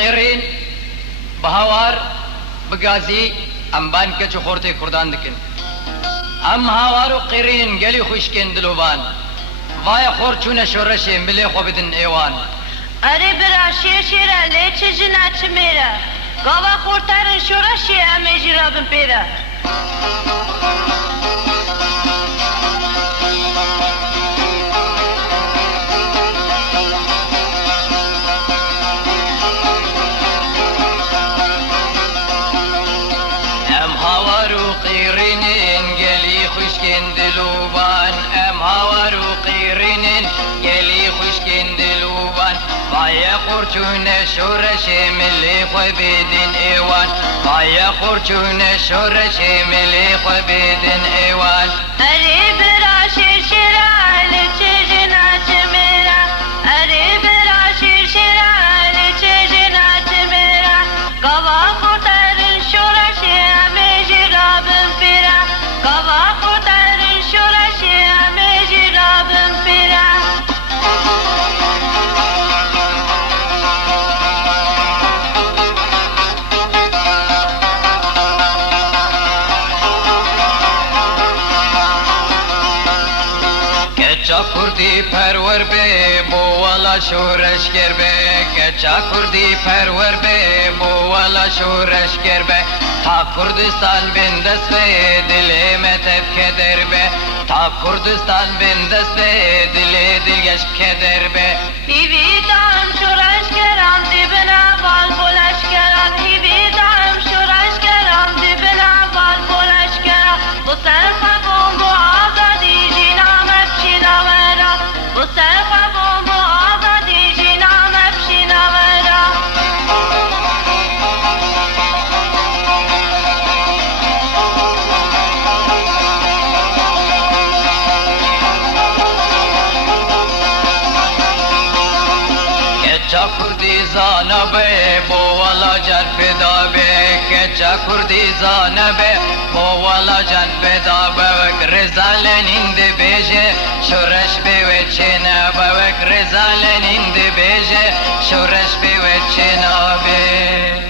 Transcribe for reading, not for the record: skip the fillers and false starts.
قیرین بهاوار بگازی ام بان کچ خورته کردان دکن ام هاوار و قیرین گلی خوشکن دلوبان وای خور چونه شورشه ملی خو بدن ایوان اره برا شیره لی چه جنا چه میره گاوا خورترن شورشه همه جرابن پیره ام هاوار و قیرینین گلی خوشکن دلوبان ام هاوار و قیرینین گلی خوشکن دلوبان وای خور چونه شورشه ملی خو بدن ایوان وای خور چونه شورشه ملی خو بدن ایوان اره برا شیره لی چه جنا چه میره اره برا شیره لی چه جنا چه میره گاوا خورترن شورشه همه جرابن پیره گاوا خورترن شورشه همه جرابن پیره کچا کردی پرور به بوالا شورش گر به کچا کردی پرور به بوالا شورش گر به تا کردستان بندست به دل متف کدر به تا کردستان بندست به دل دلگش کدر به هیوی دام شورش کرم دیبنا بال بولش کرم هیوی دام شورش کرم دیبنا بال بولش کرم bu serfa bombo azadi jinam epshina vera bu serfa bombo azadi jinam epshina vera کچا کردی زانه به بوالا جان پیدا به کچا کردی زانه به بوالا جان پیدا به وک رزالن اند بیجه شورش به وچنا به وک رزالن اند بیجه شورش به وچنا به